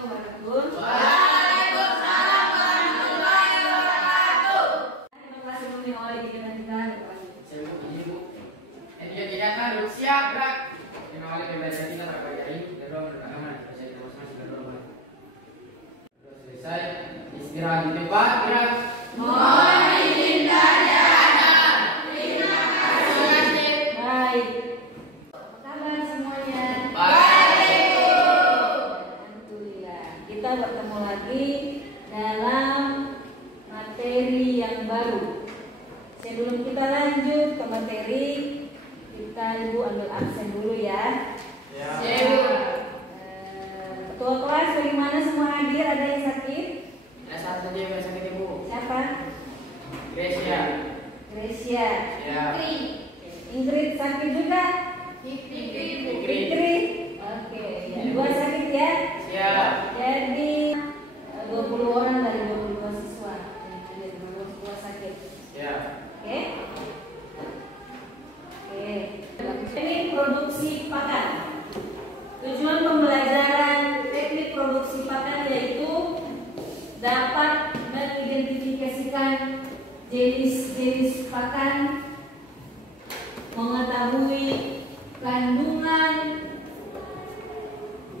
wabarakatuh. Waalaikumsalam warahmatullahi wabarakatuh. Terima kasih mengawali kegiatan kita. Tidak kan siap gerak. Mengawali kegiatan kita pada pagi hari ini. Kedua menerangkan selesai demonstrasi kedua. Selesai istirahat di tempat gerak. Mohon izin belajar. Terima kasih. Baik. Apa kabar semuanya? Baik. Alhamdulillah. Kita bertemu lagi dalam materi yang baru. Sebelum kita lanjut ke materi, kita Ibu ambil absen dulu ya. Ya. Ketua kelas bagaimana, semua hadir? Ada yang sakit? Ada satu saja yang sakit Ibu. Siapa? Gracia. Gracia. Ya. Ingrid sakit juga? Ingrid. Fikri. Oke, ya. Dua sakit ya? Siap. Jadi 20 orang dari 22 siswa yang hadir, 22 sakit. Ya. Oke? Oke. Ini produksi pakan. Tujuan pembelajaran teknik produksi pakan yaitu dapat mengidentifikasikan jenis-jenis pakan, mengetahui kandungan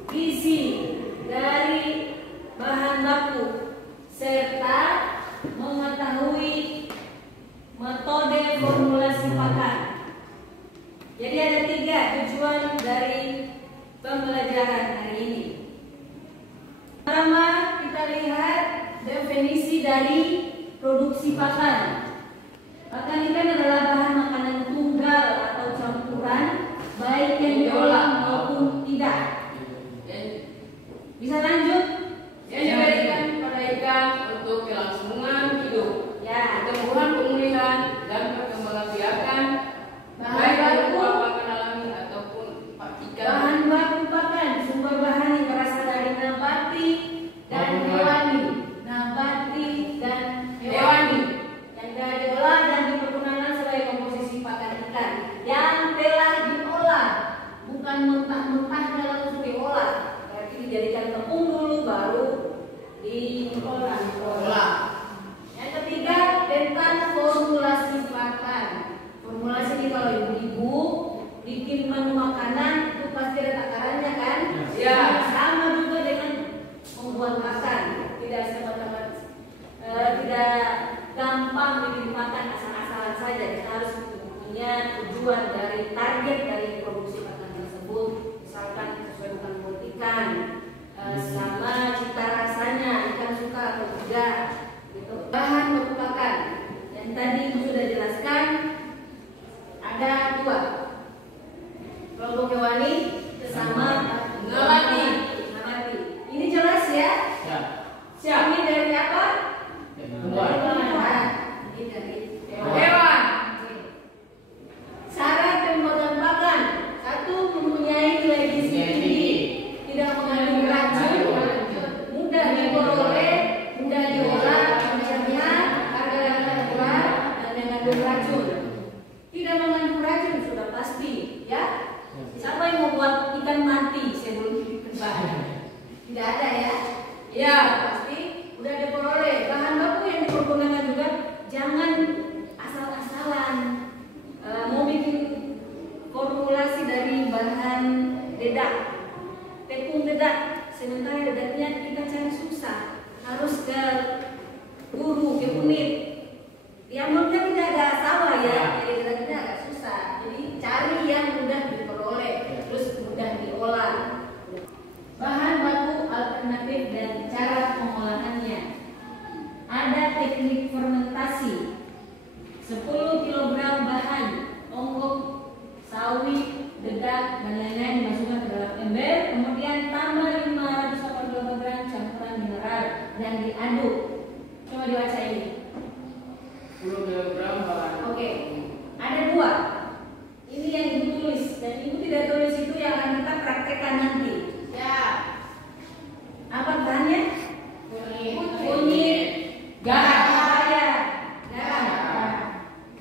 gizi dari bahan baku, serta mengetahui metode formulasi pakan. Jadi ada 3 tujuan dari pembelajaran hari ini. Pertama, kita lihat definisi dari produksi pakan. Pakan ikan adalah bahan makanan tunggal atau campuran, baik yang diolah maupun tidak. Bisa lanjut? Yang diberikan pada ikan untuk kelangsungan hidup, Ya. pertumbuhan, pemulihan, dan perkembangan biakan, baik berupa pakan alami ataupun ikan. Bahan baku pakan, sumber bahan yang berasal dari nabati dan hewani. Nabati dan hewani yang telah diolah dan dipergunakan sebagai komposisi pakan ikan yang telah diolah, bukan mentah-mentah langsung diolah. Berarti dijadikan tepung dulu baru diolah. Yang ketiga, tentang formulasi pakan. Formulasi ini kalau ibu-ibu bikin menu makanan itu pasti ada takarannya kan? Ya. Sama juga dengan membuat makan. Tidak semata-mata tidak gampang bikin makan asal-asalan saja. Kita harus punya tujuan dari target dari produksi pakan tersebut. Misalkan sesuai dengan buat ikan, sama cita rasanya, ikan suka atau tidak. Gitu. Bahan baku pakan yang tadi Ibu sudah jelaskan ada 2. Kelompok hewani sama nabati. Ini jelas ya? Ya. Siap. Ini dari apa? Tumbuhan. Tumbuhan. Ini dari Hewan. Oke. Syarat pembuatan pakan: 1. Mempunyai nilai gizi tinggi, tidak mengandung racun, mudah diperoleh, mudah diolah, mencerna, harga yang murah, dan mengandung racun. Tidak mengandung racun sudah pasti, ya. Siapa yang mau buat ikan mati sebelum dikembang? Tidak ada ya. Ya, pasti udah diperoleh. Bahan baku yang dipergunakan juga jangan asal-asalan. Mau bikin formulasi dari bahan dedak, tepung dedak, sementara dedaknya kita cari susah, harus ke guru, ke unit. Yang mungkin tidak ada sawah ya, jadi dedaknya agak susah. Jadi cari yang mudah diperoleh, terus mudah diolah. Bahan baku alternatif dan cara pengolahannya. Ada teknik fermentasi. 10 kg bahan tonggok, sawi, dedak, dan lain-lain dimasukkan ke dalam ember, kemudian tambah 580 gram campuran mineral dan diaduk. Coba dibaca ini. 10 kg bahan. Oke, ada 2. Ini yang ibu tulis dan ibu tidak tulis itu yang akan kita praktekkan nanti. Ya. Apa bahannya? Kunyit, garam,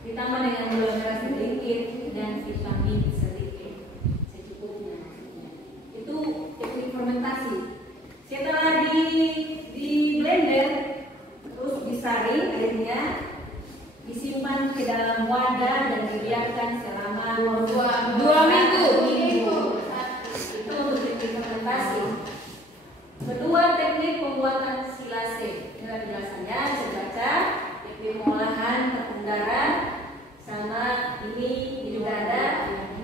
ditambah dengan gula merah sedikit dan vitamin sedikit, secukupnya. Itu teknik fermentasi. Setelah di blender, terus disaring airnya, disimpan ke dalam wadah dan dibiarkan selama 2 minggu. Itu untuk teknik fermentasi. Kedua, teknik pembuatan silase. Ini penjelasannya bisa baca. Teknik pengolahan tepung darah, sama ini juga ada,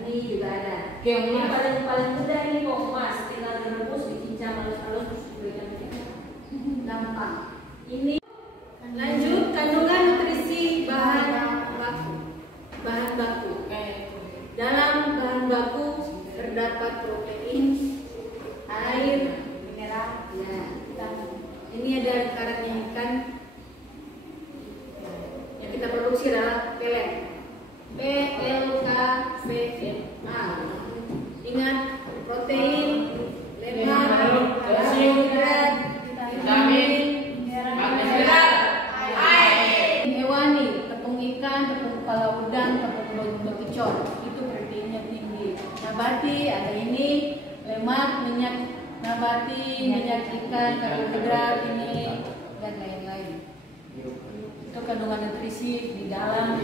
ini juga ada. Ini paling mudah ini kok mas, tinggal direbus, dicincang halus-halus terus diberikan gampang. Ini lanjut kandungan nutrisi bahan baku. Dalam bahan baku terdapat protein, air, mineral. Ya, ini ada karatnya ikan. Yang kita produksi adalah pelet. PLKVMA. Ingat, protein, lemak, karbohidrat, vitamin, mineral, air. Hewani, tepung ikan, tepung kepala udang, tepung bekicot. Itu proteinnya tinggi. Nabati ada ini, lemak, minyak nabati, minyak ikan, karbohidrat ini dan lain-lain. Itu kandungan nutrisi di dalam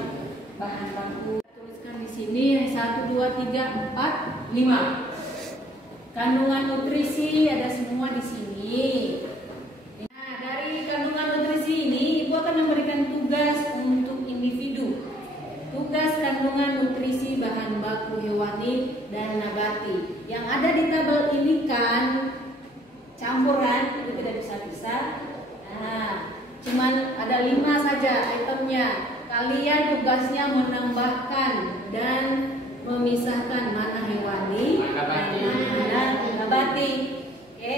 bahan baku. Tuliskan di sini 1, 2, 3, 4, 5. Kandungan nutrisi ada semua di sini. Nah, dari kandungan nutrisi ini Ibu akan memberikan tugas untuk individu. Tugas kandungan nutrisi bahan baku hewani dan nabati. Yang ada di tabel ini kan campuran, itu tidak bisa-bisa. Nah, cuman ada 5 saja itemnya. Kalian tugasnya menambahkan dan memisahkan mana hewani, mana nabati. Oke,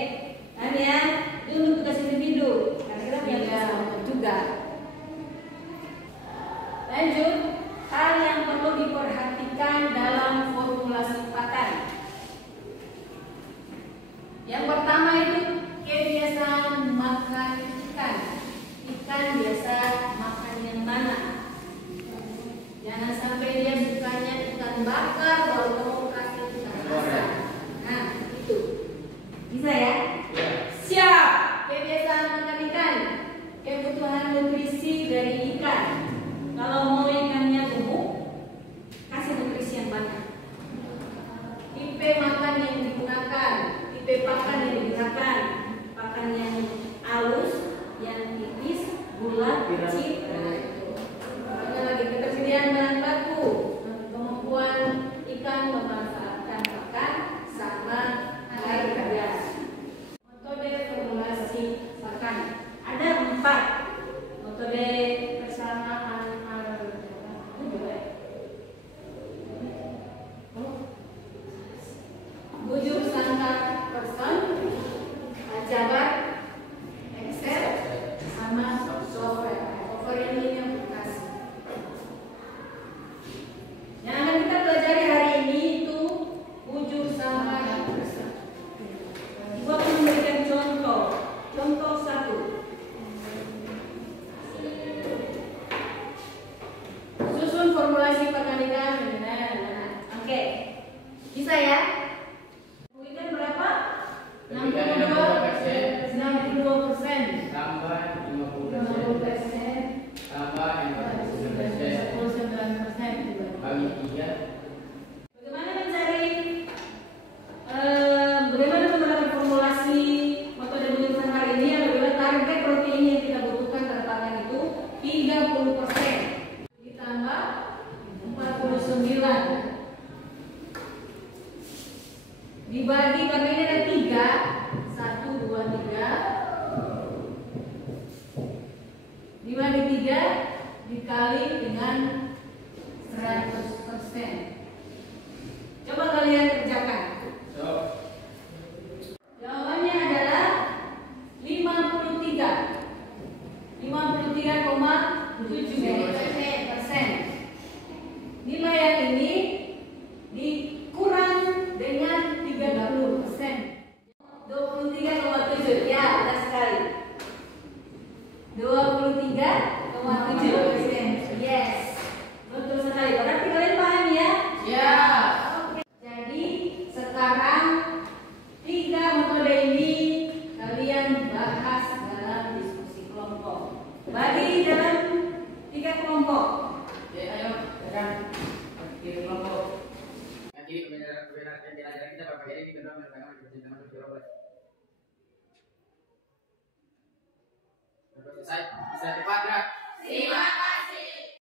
kan ya? Itu untuk tugas individu. Karena kita punya tugas kelompok juga. Lanjut, hal yang perlu diperhatikan dalam formulasi pakan. Yang pertama itu kebiasaan makan ikan. Ikan biasa makan yang mana? Jangan sampai dia sukanya ikan bakar baru kamu kasih ikan asam. Nah, itu bisa ya? Siap. Kebiasaan makan ikan. Kebutuhan nutrisi dari ikan. Kalau mau ikannya gemuk, kasih nutrisi yang banyak. Tipe makan yang digunakan, tipe pakan yang digunakan, pakan yang halus, yang tipis, bulat, kecil. Nah, itu. Ada lagi ketersediaan bahan baku, kemampuan ikan memanfaatkan pakan sama air gas. Metode formulasi pakan ada 4. Metode persamaan bujur sangka person, aljabar, Excel, sama software. Software ini yang bekas. Yang akan kita pelajari hari ini itu bujur sangka person. Ibu akan memberikan contoh. Contoh 1. Susun formulasi pakan ikan. Oke, bisa ya? Ikan berapa? 62%. Tambah 50%. Tambah 49%. Bagi 3. Bagaimana menggunakan formulasi metode bujur sangka ini apabila target protein yang kita butuhkan pada pakan itu 30% ditambah 49 dibagi, karena ini ada 3, 1, 2, 3 dibagi 3 dikali dengan 100%. Coba kalian kerjakan. Jawabannya adalah 53,7%. Nilai yang ini dikurang dengan 30%. 23,7. Ya, benar sekali. 23,7%. Yes. Betul sekali. Berarti kalian paham ya? Ya. Oke. Jadi sekarang 3 metode ini kalian bahas kebenaran yang diajarkan kita Bapak ini kedua menurut agama kita masuk ke Robert. Selesai, bisa cepat gerak. Silakan.